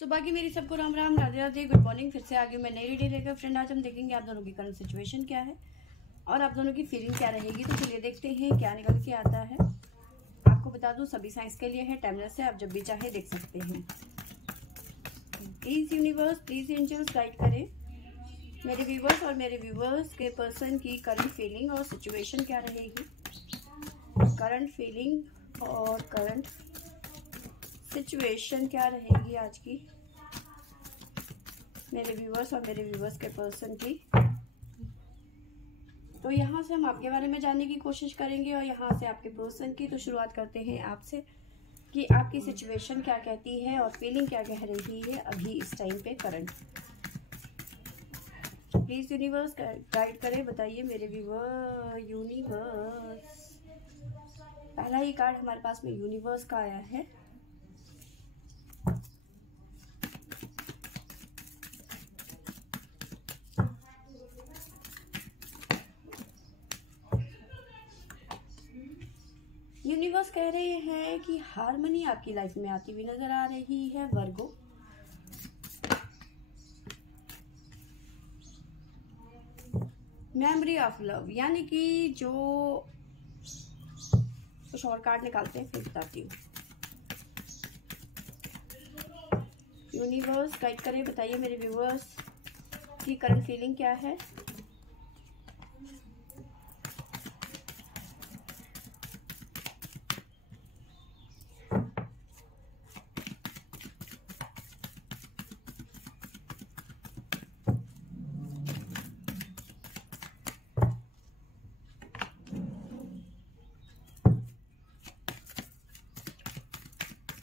सुबह की मेरी सबको राम राम, राधे राधे, गुड मॉर्निंग। फिर से आगे मैं नई वीडियो लेकर फ्रेंड। आज हम देखेंगे आप दोनों की करंट सिचुएशन क्या है और आप दोनों की फीलिंग क्या रहेगी। तो चलिए देखते हैं क्या निकल के आता है। आपको बता दूं सभी साइंस के लिए है, टाइमलेस है, आप जब भी चाहे देख सकते हैं। Please universe, please angels guide करें मेरे व्यूवर्स और मेरे व्यूवर्स के पर्सन की करंट फीलिंग और सिचुएशन क्या रहेगी। करंट फीलिंग और करंट सिचुएशन क्या रहेगी आज की मेरे व्यूवर्स और मेरे व्यूवर्स के पर्सन की। तो यहाँ से हम आपके बारे में जानने की कोशिश करेंगे और यहाँ से आपके पर्सन की। तो शुरुआत करते हैं आपसे कि आपकी सिचुएशन क्या कहती है और फीलिंग क्या कह रही है अभी इस टाइम पे करंट। प्लीज यूनिवर्स गाइड करें, बताइए मेरे व्यूवर। यूनिवर्स, पहला ही कार्ड हमारे पास में यूनिवर्स का आया है। यूनिवर्स कह रहे हैं कि हार्मनी आपकी लाइफ में आती हुई नजर आ रही है वर्गो। मेमोरी ऑफ लव, यानी कि जो कुछ और कार्ड निकालते हैं फिर बताती हूँ। यूनिवर्स गाइड करें, बताइए मेरे व्यूवर्स की करंट फीलिंग क्या है।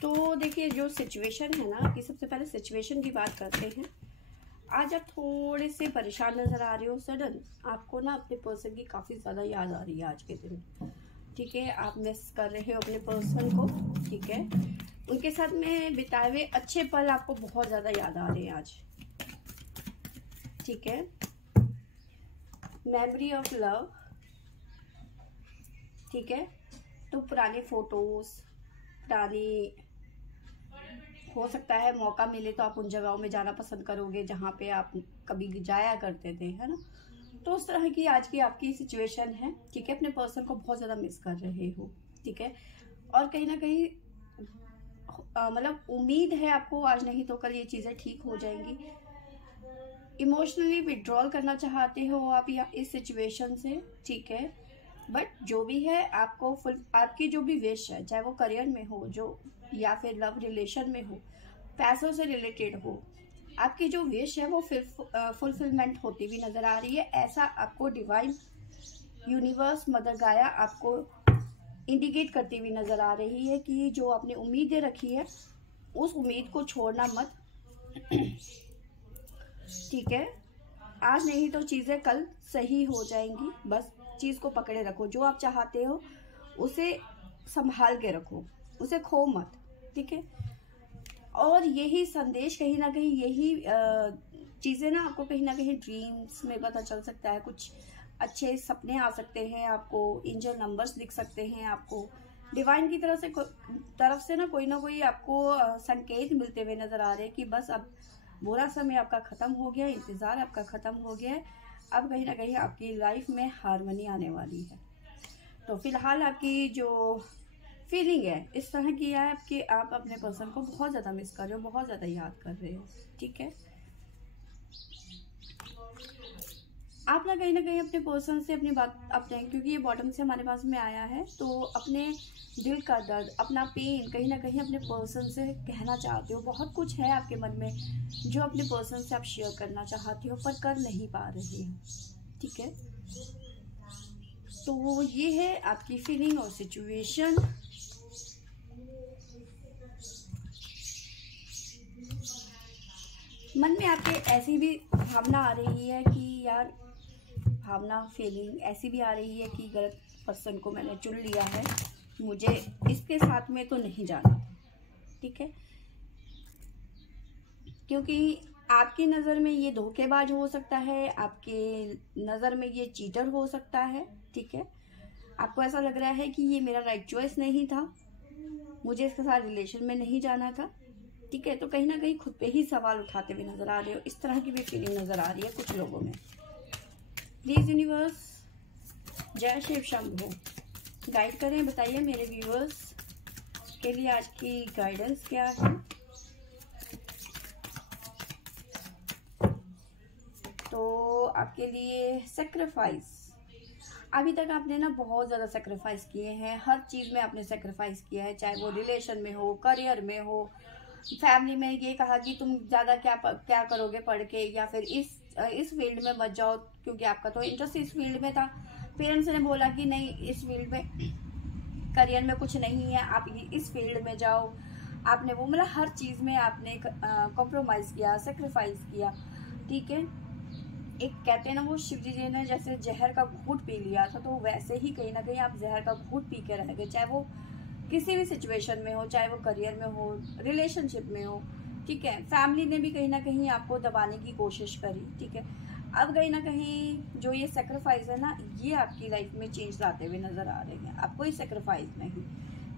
तो देखिए जो सिचुएशन है ना, कि सबसे पहले सिचुएशन की बात करते हैं। आज आप थोड़े से परेशान नजर आ रहे हो। सडन आपको ना अपने पर्सन की काफ़ी ज़्यादा याद आ रही है आज के दिन। ठीक है, आप मिस कर रहे हो अपने पर्सन को। ठीक है, उनके साथ में बिताए हुए अच्छे पल आपको बहुत ज़्यादा याद आ रहे हैं आज। ठीक है, मेमोरी ऑफ लव। ठीक है, तो पुराने फोटोज, पुरानी, हो सकता है मौका मिले तो आप उन जगहों में जाना पसंद करोगे जहाँ पे आप कभी जाया करते थे, है ना। तो उस तरह की आज की आपकी सिचुएशन है। ठीक है, अपने पर्सन को बहुत ज़्यादा मिस कर रहे हो। ठीक है, और कहीं ना कहीं मतलब उम्मीद है आपको आज नहीं तो कल ये चीज़ें ठीक हो जाएंगी। इमोशनली विड्रॉल करना चाहते हो आप इस सिचुएशन से। ठीक है, बट जो भी है आपको आपकी जो भी विश है, चाहे वो करियर में हो जो या फिर लव रिलेशन में हो, पैसों से रिलेटेड हो, आपकी जो विश है वो फुलफिलमेंट होती हुई नजर आ रही है। ऐसा आपको डिवाइन यूनिवर्स मदर गाया आपको इंडिकेट करती हुई नजर आ रही है कि जो आपने उम्मीदें रखी है उस उम्मीद को छोड़ना मत। ठीक है, आज नहीं तो चीज़ें कल सही हो जाएंगी। बस चीज़ को पकड़े रखो, जो आप चाहते हो उसे संभाल के रखो, उसे खो मत। ठीक है, और यही संदेश कहीं ना कहीं, यही चीज़ें ना आपको कहीं ना कहीं ड्रीम्स में पता चल सकता है। कुछ अच्छे सपने आ सकते हैं आपको, एंजल नंबर्स दिख सकते हैं आपको, डिवाइन की तरफ से ना कोई आपको संकेत मिलते हुए नजर आ रहे हैं कि बस अब बुरा समय आपका ख़त्म हो गया, इंतज़ार आपका ख़त्म हो गया है। अब कहीं ना कहीं आपकी लाइफ में हार्मनी आने वाली है। तो फिलहाल आपकी जो फीलिंग है इस तरह की है कि आप अपने पर्सन को बहुत ज़्यादा मिस कर रहे हो, बहुत ज़्यादा याद कर रहे हो। ठीक है, आप ना कहीं अपने पर्सन से अपनी बात अपने, क्योंकि ये बॉटम से हमारे पास में आया है, तो अपने दिल का दर्द, अपना पेन कहीं ना कहीं अपने पर्सन से कहना चाहते हो। बहुत कुछ है आपके मन में जो अपने पर्सन से आप शेयर करना चाहते हो पर कर नहीं पा रहे हो। ठीक है, तो ये है आपकी फीलिंग और सिचुएशन। मन में आपके ऐसी भी भावना आ रही है कि यार, भावना फीलिंग ऐसी भी आ रही है कि गलत पर्सन को मैंने चुन लिया है, मुझे इसके साथ में तो नहीं जाना। ठीक है, क्योंकि आपकी नज़र में ये धोखेबाज हो सकता है, आपके नज़र में ये चीटर हो सकता है। ठीक है, आपको ऐसा लग रहा है कि ये मेरा राइट चॉइस नहीं था, मुझे इसके साथ रिलेशन में नहीं जाना था। ठीक है, तो कहीं ना कहीं खुद पे ही सवाल उठाते हुए नजर आ रहे हो, इस तरह की भी फीलिंग नजर आ रही है कुछ लोगों में। प्लीज यूनिवर्स जय शिव शंभो गाइड करें, बताइए मेरे व्यूअर्स के लिए आज की गाइडेंस क्या है। तो आपके लिए सेक्रीफाइस, अभी तक आपने ना बहुत ज़्यादा सेक्रीफाइस किए हैं, हर चीज़ में आपने सेक्रीफाइस किया है, चाहे वो रिलेशन में हो, करियर में हो, फैमिली में ये कहा कि तुम ज़्यादा क्या करोगे पढ़ के, या फिर इस फील्ड में मत जाओ क्योंकि आपका तो इंटरेस्ट इस फील्ड में था। पेरेंट्स ने बोला कि नहीं, इस फील्ड में करियर में कुछ नहीं है, आप इस फील्ड में जाओ। आपने वो मतलब हर चीज़ में आपने कॉम्प्रोमाइज़ किया, सेक्रीफाइस किया। ठीक है, एक कहते हैं ना वो शिव जी ने जैसे जहर का घूंट पी लिया था, तो वैसे ही कहीं ना कहीं आप जहर का घूंट पी के रह गए, चाहे वो किसी भी सिचुएशन में हो, चाहे वो करियर में हो, रिलेशनशिप में हो। ठीक है, फैमिली ने भी कहीं ना कहीं आपको दबाने की कोशिश करी। ठीक है, अब कहीं ना कहीं जो ये सेक्रीफाइस है ना, ये आपकी लाइफ में चेंज लाते हुए नजर आ रहे हैं, अब कोई सेक्रीफाइस नहीं।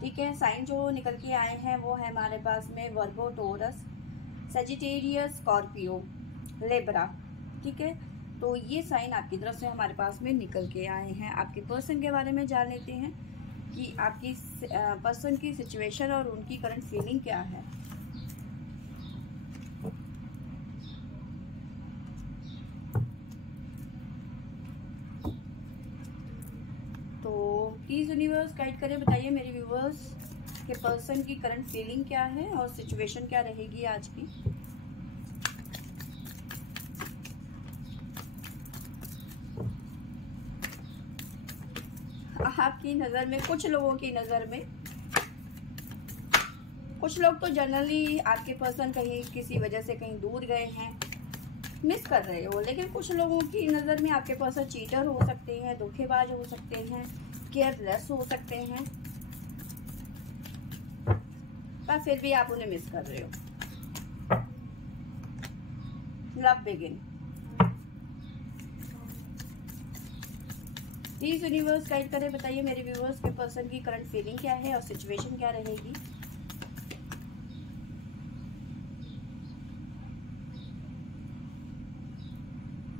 ठीक है, साइन जो निकल के आए हैं वो है हमारे पास में वर्गो, टोरस, सेजिटेरियस, स्कॉर्पियो, लिब्रा। ठीक है, तो ये साइन आपकी तरफ से हमारे पास में निकल के आए हैं। आपके पर्सन के बारे में जान लेते हैं कि आपकी पर्सन की सिचुएशन और उनकी करंट फीलिंग क्या है। तो प्लीज यूनिवर्स गाइड करें, बताइए मेरे व्यूवर्स के पर्सन की करंट फीलिंग क्या है और सिचुएशन क्या रहेगी आज की। आपकी नज़र में, कुछ लोगों की नज़र में, कुछ लोग तो जनरली आपके पर्सन कहीं किसी वजह से कहीं दूर गए हैं, मिस कर रहे हो, लेकिन कुछ लोगों की नज़र में आपके पर्सन चीटर हो सकते हैं, धोखेबाज हो सकते हैं, केयरलेस हो सकते हैं, पर फिर भी आप उन्हें मिस कर रहे हो। Love begin, please universe guide करें, बताइए मेरे व्यूअर्स के पर्सन की करंट फीलिंग क्या है और सिचुएशन क्या रहेगी।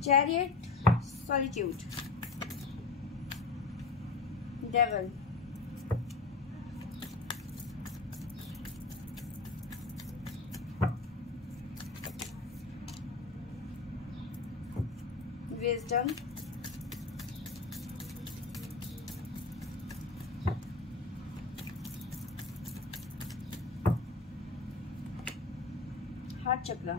Chariot, solitude, devil, wisdom, heart चक्र,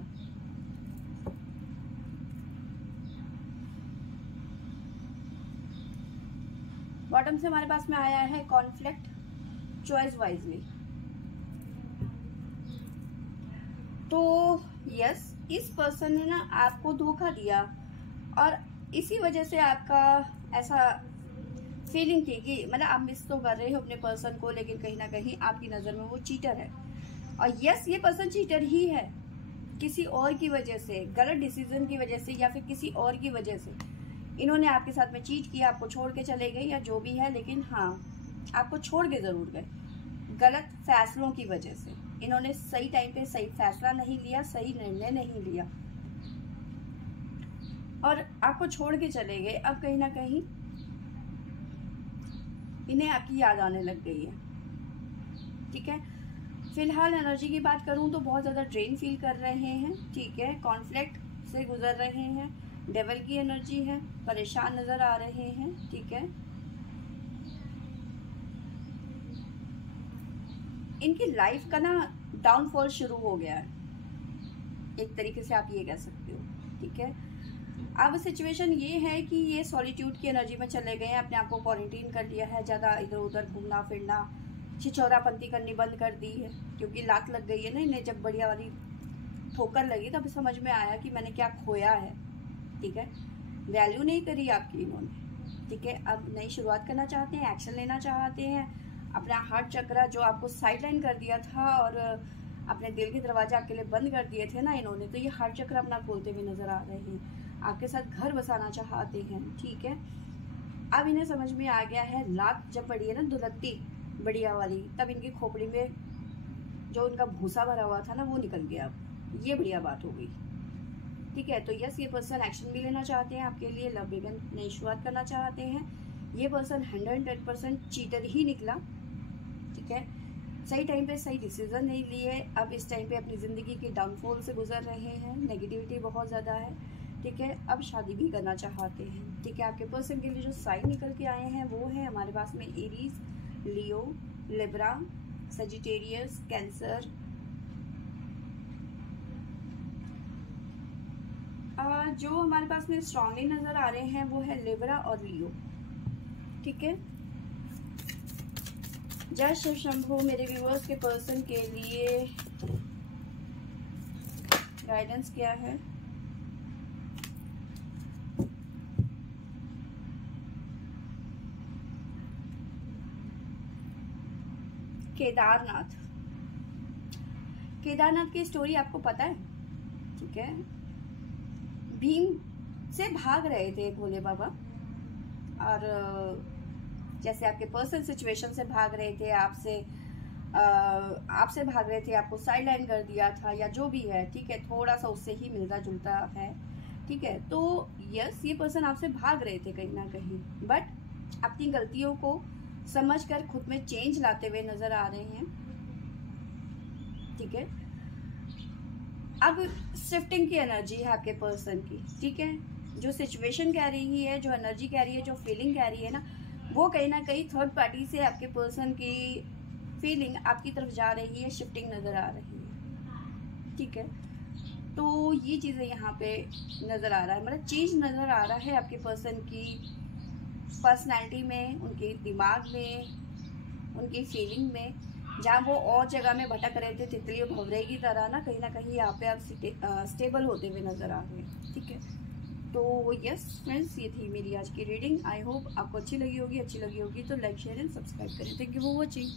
बॉटम से हमारे पास में आया है कॉन्फ्लिक्ट, चॉइस वाइजली। तो यस, इस पर्सन ने ना आपको धोखा दिया और इसी वजह से आपका ऐसा फीलिंग थी कि मतलब आप मिस तो कर रहे हो अपने पर्सन को, लेकिन कहीं ना कहीं आपकी नज़र में वो चीटर है। और यस, ये पर्सन चीटर ही है, किसी और की वजह से, गलत डिसीजन की वजह से या फिर किसी और की वजह से इन्होंने आपके साथ में चीट किया, आपको छोड़ के चले गए या जो भी है, लेकिन हाँ आपको छोड़ के ज़रूर गए। गलत फैसलों की वजह से इन्होंने सही टाइम पे सही फैसला नहीं लिया, सही निर्णय नहीं लिया और आपको छोड़ के चले गए। अब कहीं ना कहीं इन्हें आपकी याद आने लग गई है। ठीक है, फिलहाल एनर्जी की बात करूं तो बहुत ज़्यादा ड्रेन फील कर रहे हैं। ठीक है, कॉन्फ्लिक्ट से गुजर रहे हैं, डेविल की एनर्जी है, परेशान नज़र आ रहे हैं। ठीक है, इनकी लाइफ का ना डाउनफॉल शुरू हो गया है, एक तरीके से आप ये कह सकते हो। ठीक है, अब सिचुएशन ये है कि ये सॉलिट्यूड की एनर्जी में चले गए हैं, अपने आप को क्वारंटीन कर लिया है, ज़्यादा इधर उधर घूमना फिरना, छिछोरापंती करनी बंद कर दी है, क्योंकि लात लग गई है ना इन्हें। जब बढ़िया वाली ठोकर लगी तब समझ में आया कि मैंने क्या खोया है। ठीक है, वैल्यू नहीं करी आपकी इन्होंने। ठीक है, अब नई शुरुआत करना चाहते हैं, एक्शन लेना चाहते हैं, अपना हार्ट चक्रा जो आपको साइडलाइन कर दिया था और अपने दिल के दरवाजे आपके लिए बंद कर दिए थे ना इन्होंने, तो ये हार्ट चक्र अपना खोलते हुए नजर आ रहे हैं, आपके साथ घर बसाना चाहते हैं। ठीक है, अब इन्हें समझ में आ गया है, लात जब पड़ी है ना दुलत्ती बढ़िया वाली, तब इनकी खोपड़ी में जो उनका भूसा भरा हुआ था ना वो निकल गया, अब ये बढ़िया बात हो गई। ठीक है, तो यस, ये पर्सन एक्शन भी लेना चाहते हैं आपके लिए, लव बिगन नई शुरुआत करना चाहते हैं। ये पर्सन 110% चीटर ही निकला। ठीक है, सही टाइम पे सही डिसीजन नहीं लिए, अब इस टाइम पे अपनी ज़िंदगी के डाउनफॉल से गुजर रहे हैं, नेगेटिविटी बहुत ज़्यादा है। ठीक है, अब शादी भी करना चाहते हैं। ठीक है, आपके पर्सन के लिए जो साइन निकल के आए हैं वो है हमारे पास में एरीज, लियो, लिब्रा, सजिटेरियस, कैंसर। जो हमारे पास में स्ट्रांगली नज़र आ रहे हैं वो है लिब्रा और लियो। ठीक है, जय शिव शंभू। मेरे व्यूअर्स के पर्सन के लिए गाइडेंस क्या है? केदारनाथ। केदारनाथ की स्टोरी आपको पता है? ठीक है, भीम से भाग रहे थे भोले बाबा, और जैसे आपके पर्सनल सिचुएशन से भाग रहे थे, आपसे भाग रहे थे, आपको साइड लाइन कर दिया था या जो भी है। ठीक है, थोड़ा सा उससे ही मिलता जुलता है। ठीक है, तो यस, ये पर्सन आपसे भाग रहे थे कहीं ना कहीं, बट अपनी गलतियों को समझकर खुद में चेंज लाते हुए नजर आ रहे हैं। ठीक है, अब शिफ्टिंग की एनर्जी है आपके पर्सन की। ठीक है, जो सिचुएशन कह रही है, जो एनर्जी कह रही है, जो फीलिंग कह रही है ना, वो कहीं ना कहीं थर्ड पार्टी से आपके पर्सन की फीलिंग आपकी तरफ जा रही है, शिफ्टिंग नज़र आ रही है। ठीक है, तो ये चीज़ें यहाँ पे नज़र आ रहा है, मतलब चेंज नज़र आ रहा है आपके पर्सन की पर्सनैलिटी में, उनके दिमाग में, उनकी फीलिंग में। जहाँ वो और जगह में भटक रहे थे तितली और भंवरे की तरह ना कहीं यहाँ पे आप स्टेबल होते हुए नज़र आ रहे हैं। ठीक है, तो यस फ्रेंड्स, ये थी मेरी आज की रीडिंग। आई होप आपको अच्छी लगी होगी तो लाइक शेयर एंड सब्सक्राइब करें। Thank you for watching.